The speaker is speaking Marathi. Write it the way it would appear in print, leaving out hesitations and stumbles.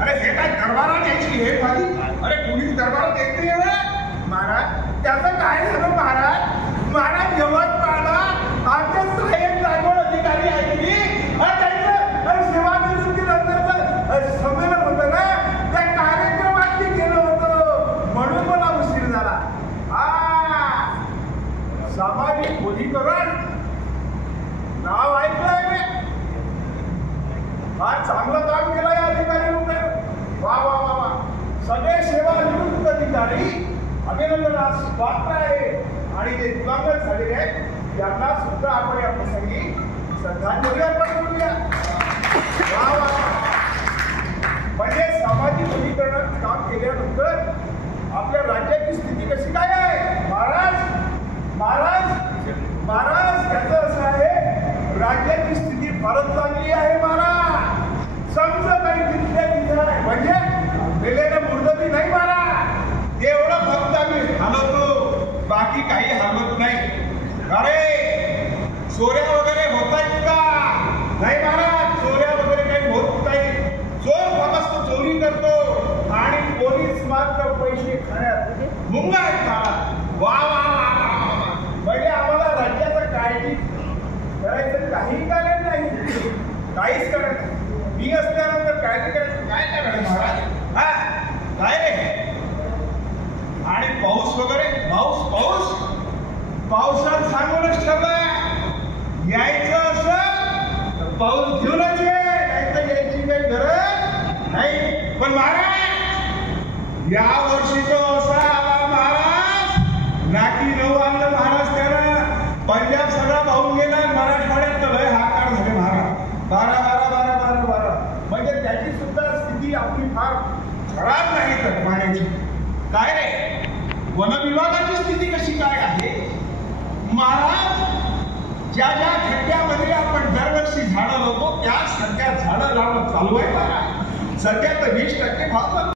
अरे हे काय दरबारात यायची हे खाली? अरे कुणीच दरबारात येत नाही महाराज. त्याचं काय झालं महाराज? महाराज यवतमाळला आमच्या सहाय्यक लागवड अधिकारी ऐकली त्यांचं सेवा निवृत्तीनंतरचं संमेलन होतं ना, त्या कार्यक्रमात ते गेलं होतं म्हणून मला उशीर झाला. सामाजिक बोधीकरण नाव ऐकलंय मी. फार चांगलं काम केलं या अधिकारी लोकांनी. वा वा वा वा. सगळे सेवा निवृत्त अधिकारी अभिनंदनास पात्र आहे आणि जे दिवंगत झालेले आहेत त्यांना सुद्धा आपण या प्रसंगी श्रद्धांजली अर्पण करूया. वा वा. म्हणजे सामाजिक बोधीकरणात काम केल्यानंतर आपल्या राज्याची स्थिती कशी काय आहे महाराज? महाराज महाराज त्याचं असं आहे, राज्याची स्थिती फारच चांगली आहे महाराज. समजा काही तिथल्या तिथे आहे म्हणजे दिलेलं मुर्दबी नाही महाराज. एवढं फक्त आम्ही हलवतो, बाकी काही हलवत नाही. अरे चोऱ्या वगैरे होत आहेत का? नाही महाराज, चोऱ्या वगैरे काही होत नाही. चोर फक्त चोरी करतो आणि पोलीस मात्र पैसे खाण्यात मुंगा आहेत महाराज. वा वा वा. म्हणजे आम्हाला राज्याचं काळजी करायचं काही कारण नाही, काहीच कारण नाही. मी असल्यानंतर काळजी करायचं काय कारण महाराज? हा काय रे? आणि पाऊस वगैरे पावसात सांगूनच ठरलं यायचं असं तर पाऊस घेऊनच ये, नाही तर यायची काही गरज नाही. पण महाराज या वर्षीचं असा आला महाराज, नाकी नऊ आणलं महाराज त्यानं. पंजाब सगळा वाहून गेला, मराठवाड्यात तर लय हाकार झाले महाराज. 12 म्हणजे त्याची सुद्धा स्थिती आपली फार खराब नाही तर पाण्याची. काय रे वन विभागाची स्थिती कशी काय आहे महाराज? ज्या ज्या खड्ड्यामध्ये आपण दरवर्षी झाडं लावतो त्या सध्या झाडं लावणं चालू आहे महाराज. सध्या तर 20% भाव चालू